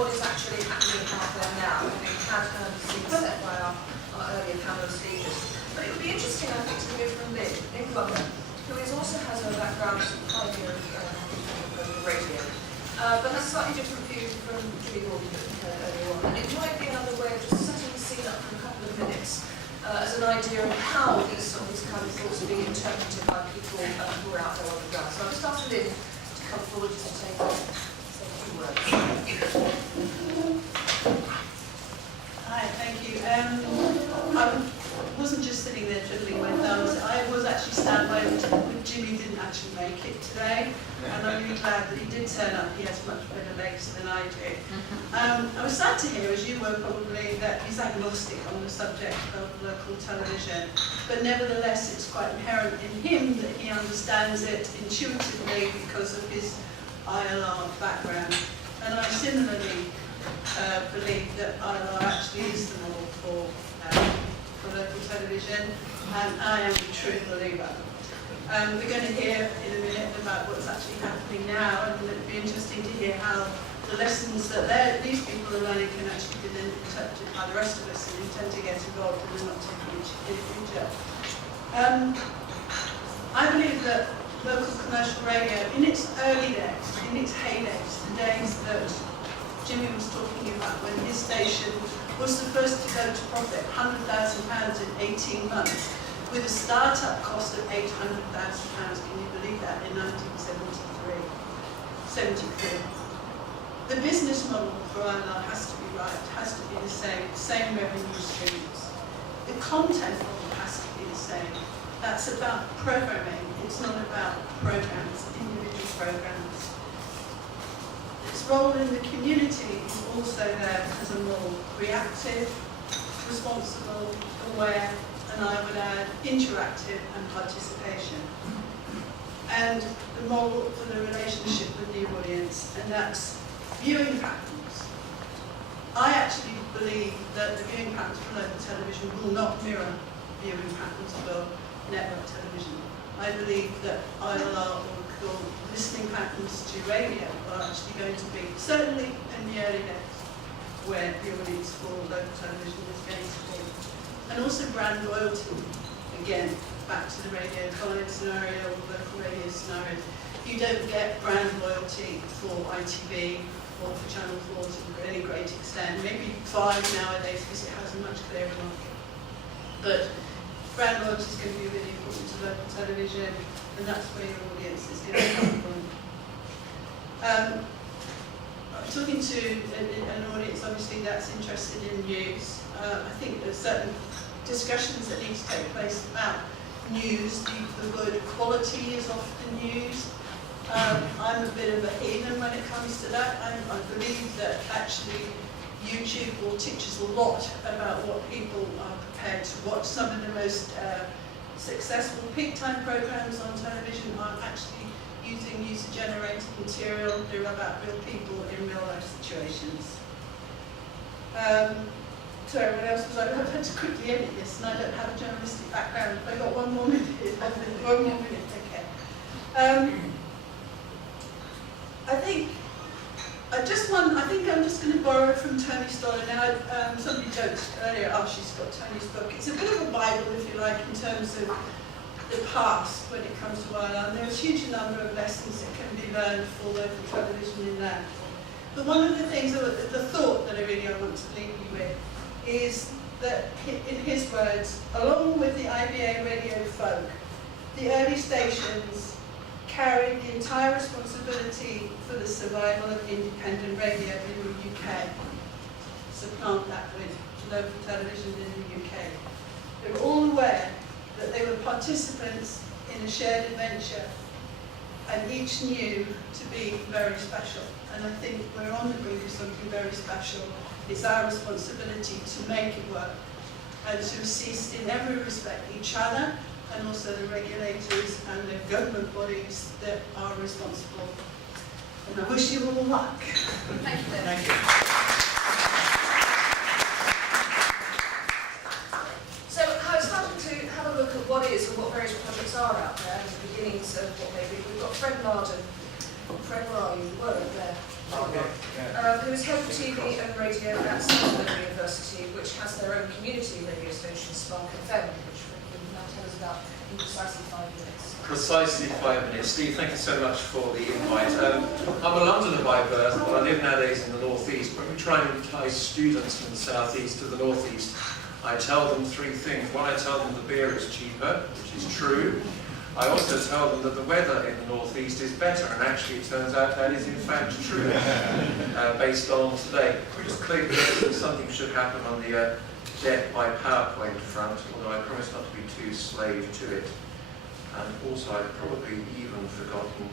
what is actually happening out there now. We had seen set by our earlier panel speakers. But it would be interesting, I think, to hear from Lynn Glover, who also has a background as a pioneer of radio, but has a slightly different view from Jimmy Gordon earlier on. And it might be another way of just setting the scene up for a couple of minutes as an idea of how these kind of thoughts are being interpreted by people who are out there on the ground. So I'll just ask Lynn to come forward just to say a few words. Hi, thank you. I wasn't just sitting there twiddling my thumbs. I was actually standby with Jimmy. Didn't actually make it today, and I'm really glad that he did turn up. He has much better legs than I do. I was sad to hear, as you were probably, that he's agnostic on the subject of local television, but nevertheless it's quite inherent in him that he understands it intuitively because of his ILR background. And I similarly believe that ILR actually is the model for local television, and I am a true believer. We're going to hear in a minute about what's actually happening now, and it'd be interesting to hear how the lessons that these people are learning can actually be then interpreted by the rest of us who intend to get involved and are not taking it in the future. I believe that local commercial radio, in its early days, in its heydays, the days that Jimmy was talking about when his station was the first to go to profit, £100,000 in 18 months, with a start-up cost of £800,000. Can you believe that? In 1973. The business model for ILR has to be right, has to be the same revenue streams. The content model has to be the same. That's about programming. It's not about programs, individual programs. Its role in the community is also there as a more reactive, responsible, aware, and I would add interactive and participation. And the model for the relationship with the audience, and that's viewing patterns. I actually believe that the viewing patterns for local television will not mirror viewing patterns for network television. I believe that ILR or listening patterns to radio are actually going to be, certainly in the early days, where the audience for local television is going to be. And also brand loyalty, again, back to the radio college scenario, local radio scenario. You don't get brand loyalty for ITV or for Channel 4 to any great extent. Maybe 5 nowadays because it has a much clearer market. But brand loyalty is going to be really important to local television, and that's where your audience is going to come from. Talking to an audience, obviously, that's interested in news. I think there's certain discussions that need to take place about news. The word quality is often used. I'm a bit of a heathen when it comes to that. I believe that actually YouTube will teach us a lot about what people are prepared to watch. Some of the most successful peak time programs on television are actually using user-generated material. They're about real people in real life situations. Sorry, what else was I? I've had to quickly edit this, and I don't have a journalistic background. I've got 1 more minute. 1 more minute, okay. I think I'm just going to borrow from Tony Stoller now. Somebody joked earlier, oh, she's got Tony's book. It's a bit of a Bible, if you like, in terms of the past when it comes to ILR. And there's a huge number of lessons that can be learned for local television in that. But one of the things, the thought that I want to leave you with, is that, in his words, along with the IBA radio folk, the early stations carried the entire responsibility for the survival of independent radio in the UK. Supplant that with local television in the UK. They were all aware that they were participants in a shared adventure, and each knew to be very special. And I think we're on the brink of something very special. It's our responsibility to make it work and to assist in every respect each other, and also the regulators and the government bodies that are responsible. And I wish you all luck. Thank you, Lynn. Thank you. So I started to have a look at what is and what various projects are out there, and the beginnings of what they do. We've got Fred Marden. Fred, where are you? You were there. who is head of TV and radio at Sunderland University, which has their own community radio station, Spark FM, which you can now tell us about in precisely 5 minutes. Precisely 5 minutes. Steve, thank you so much for the invite. I'm a Londoner by birth, but I live nowadays in the northeast. When we try and entice students from the southeast to the northeast, I tell them 3 things. One, I tell them the beer is cheaper, which is true. I also tell them that the weather in the northeast is better, and actually it turns out that is in fact true, based on today. We just click that something should happen on the Death by PowerPoint front, although I promise not to be too slave to it. And also I've probably even forgotten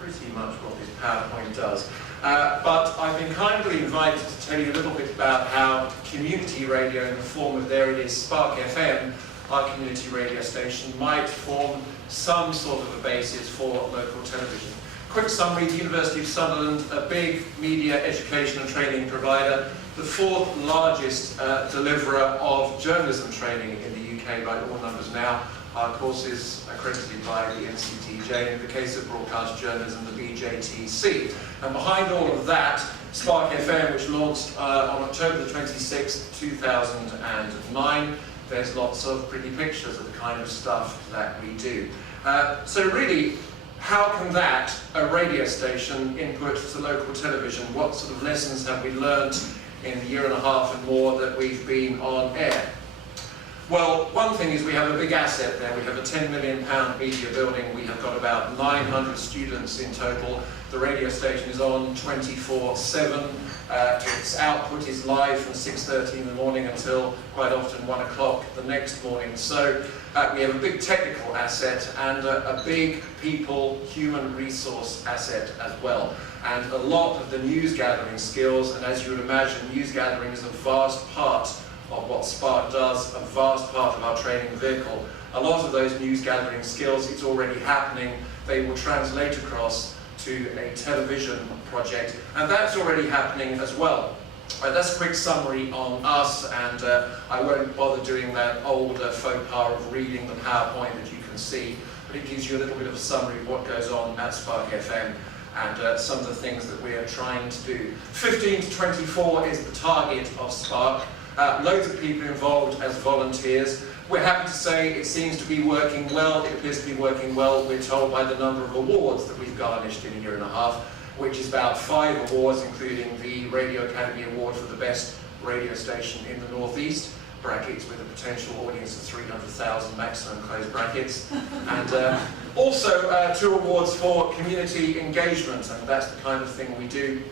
pretty much what this PowerPoint does. But I've been kindly invited to tell you a little bit about how community radio, in the form of, there it is, Spark FM, our community radio station, might form some sort of a basis for local television. Quick summary: the University of Sunderland, a big media education and training provider, the 4th largest deliverer of journalism training in the UK by all numbers now. Our courses accredited by the NCTJ, in the case of broadcast journalism, the BJTC. And behind all of that, Spark FM, which launched on October the 26th, 2009. There's lots of pretty pictures of the kind of stuff that we do. So really, how can that, a radio station, input to local television? What sort of lessons have we learned in the year and a half and more that we've been on air? Well, one thing is we have a big asset there. We have a £10 million media building. We have got about 900 students in total. The radio station is on 24/7. Its output is live from 6:30 in the morning until quite often 1 o'clock the next morning. So we have a big technical asset and a big people, human resource asset as well. And a lot of the news gathering skills, and as you would imagine, news gathering is a vast part of what Spark does, a vast part of our training vehicle. A lot of those news gathering skills, it's already happening. They will translate across to a television project, and that's already happening as well. That's a quick summary on us, and I won't bother doing that old faux pas of reading the PowerPoint that you can see, but it gives you a little bit of a summary of what goes on at Spark FM and some of the things that we are trying to do. 15 to 24 is the target of Spark. Loads of people involved as volunteers. We're happy to say it seems to be working well. It appears to be working well, we're told, by the number of awards that we've garnished in a year and a half, which is about 5 awards, including the Radio Academy Award for the best radio station in the Northeast, brackets with a potential audience of 300,000 maximum close brackets, and also 2 awards for community engagement, and that's the kind of thing we do.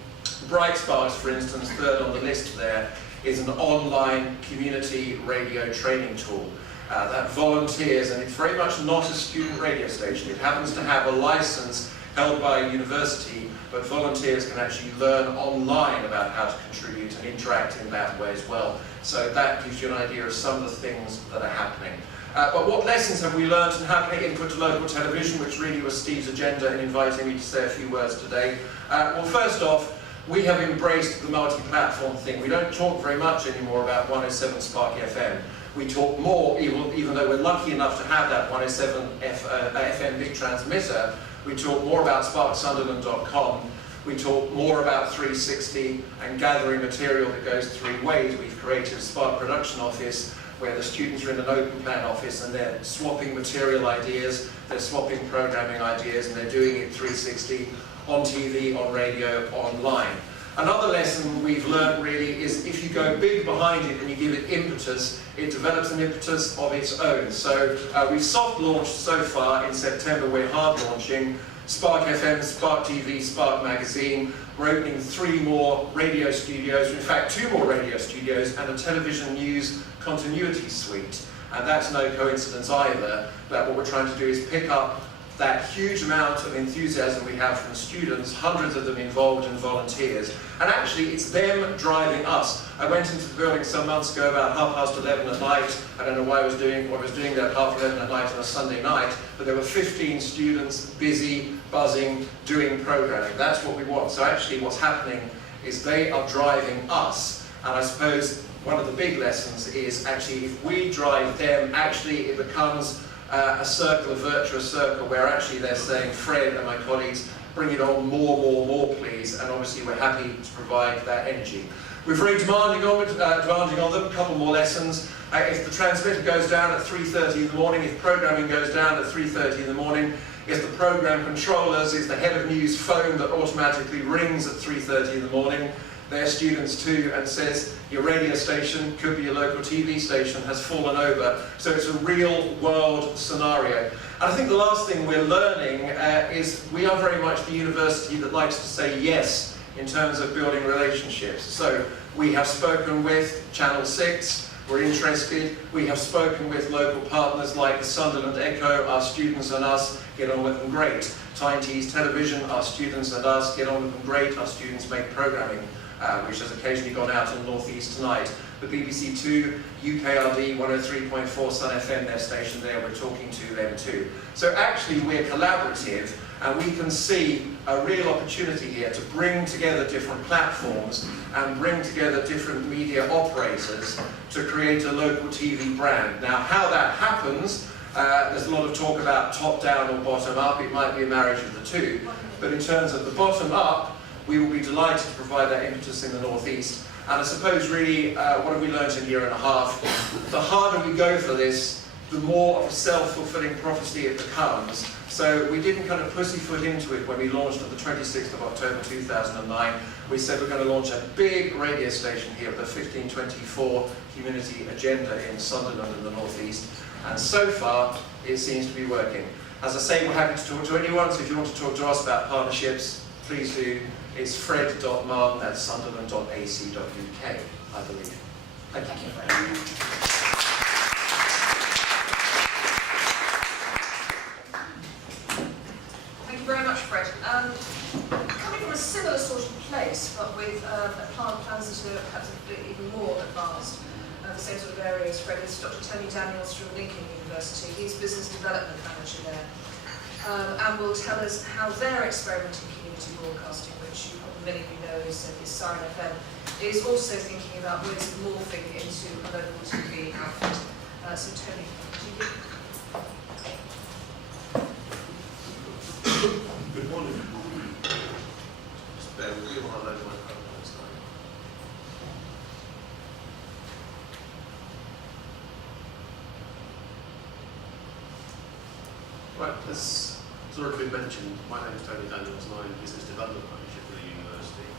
Bright Sparks, for instance, 3rd on the list there, is an online community radio training tool that volunteers, and it's very much not a student radio station. It happens to have a license held by a university, but volunteers can actually learn online about how to contribute and interact in that way as well. So that gives you an idea of some of the things that are happening. But what lessons have we learned, and how can it input to local television, which really was Steve's agenda in inviting me to say a few words today? Well, first off, we have embraced the multi-platform thing. We don't talk very much anymore about 107 Spark FM. We talk more, even though we're lucky enough to have that 107 FM big transmitter, we talk more about sparksunderland.com. We talk more about 360 and gathering material that goes 3 ways. We've created a Spark production office where the students are in an open plan office and they're swapping material ideas, they're swapping programming ideas, and they're doing it 360 on TV, on radio, online. Another lesson we've learned really is if you go big behind it and you give it impetus, it develops an impetus of its own. So we've soft launched so far. In September we're hard launching Spark FM, Spark TV, Spark Magazine. We're opening 3 more radio studios, in fact 2 more radio studios, and a television news continuity suite. And that's no coincidence either, that what we're trying to do is pick up that huge amount of enthusiasm we have from students, hundreds of them involved and volunteers, and actually it's them driving us. I went into the building some months ago about 11:30 at night. I don't know why I was doing what I was doing there at 11:30 at night on a Sunday night, but there were 15 students busy, buzzing, doing programming. That's what we want. So actually what's happening is they are driving us, and I suppose one of the big lessons is actually if we drive them, actually it becomes a circle, a virtuous circle, where actually they're saying, Fred and my colleagues, bring it on more, please, and obviously we're happy to provide that energy. We're very demanding on them, a couple more lessons. If the transmitter goes down at 3:30 in the morning, if programming goes down at 3:30 in the morning, if the program controllers is the head of news phone that automatically rings at 3:30 in the morning, their students too, and says your radio station, could be your local TV station, has fallen over. So it's a real world scenario. And I think the last thing we're learning is we are very much the university that likes to say yes in terms of building relationships. So we have spoken with Channel 6, we're interested. We have spoken with local partners like the Sunderland Echo, our students and us get on with them great. Tyne-Tees Television, our students and us get on with them great. Our students make programming, which has occasionally gone out in the North East tonight. The BBC 2, UKRD 103.4 Sun FM, their station there, we're talking to them too. So actually we're collaborative, and we can see a real opportunity here to bring together different platforms and bring together different media operators to create a local TV brand. Now, how that happens, there's a lot of talk about top-down or bottom-up. It might be a marriage of the two. But in terms of the bottom-up, we will be delighted to provide that impetus in the North East. And I suppose really, what have we learned in a year and a half? The harder we go for this, the more of a self-fulfilling prophecy it becomes. So we didn't kind of pussyfoot into it when we launched on the 26th of October 2009. We said we're going to launch a big radio station here with a 1524 community agenda in Sunderland in the North East. And so far, it seems to be working. As I say, we're happy to talk to anyone, so if you want to talk to us about partnerships, please do. It's fred.marden@sunderland.ac.uk, I believe. Thank you. Thank you very much, Fred. Coming from a similar sort of place, but with plans that are perhaps even more advanced, the same sort of area as Fred, is Dr. Tony Daniels from Lincoln University. He's business development manager there, and will tell us how their experimenting community broadcasting, which many of you know is Siren FM, is also thinking about ways of morphing into a local TV outfit. So Tony, TV. Good morning. Just bear with me while I load my program slide. Right, as has already been mentioned, my name is Tony Daniels and I'm Business Development Manager for the university.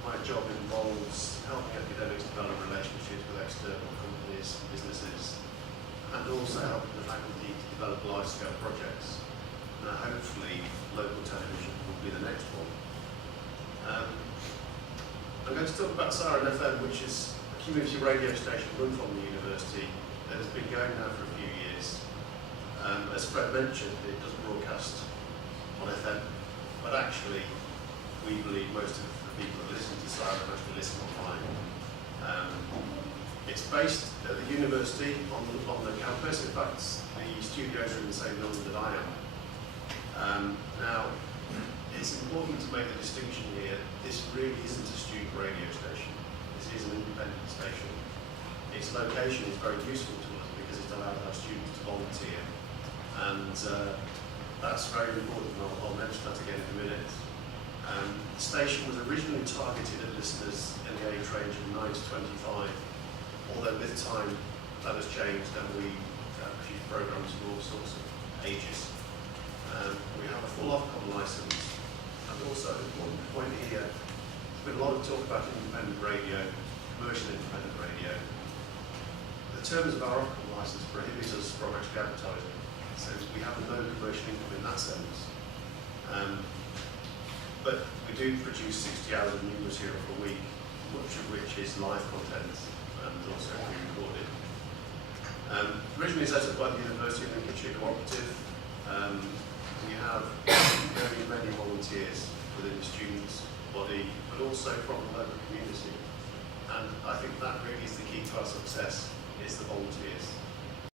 My job involves helping academics develop relationships with external companies, businesses, and also helping the faculty to develop large-scale projects. Now, hopefully, local television will be the next one. I'm going to talk about Siren FM, which is a community radio station run from the university that has been going now for a few years. As Fred mentioned, it does broadcast on FM, but actually, we believe most of the people that listen to Siren actually listen online. It's based at the university on the campus. In fact, the studios are in the same building that I am. Now, it's important to make the distinction here. This really isn't a student radio station. This is an independent station. Its location is very useful to us because it allows our students to volunteer. And that's very important. I'll mention that again in a minute. The station was originally targeted at listeners in the age range of 9 to 25, although with time that has changed and we produce programs for all sorts of ages. We have a full Ofcom licence, and also an important point here, there's been a lot of talk about independent radio, commercial independent radio. The terms of our Ofcom licence prohibit us from actually advertising, so we have no commercial income in that sense. But we do produce 60 hours of new material per week, much of which is live content and also pre-recorded. Originally set up by the University of Lincolnshire Cooperative, we have many volunteers within the students' body, but also from the local community. And I think that really is the key to our success, is the volunteers.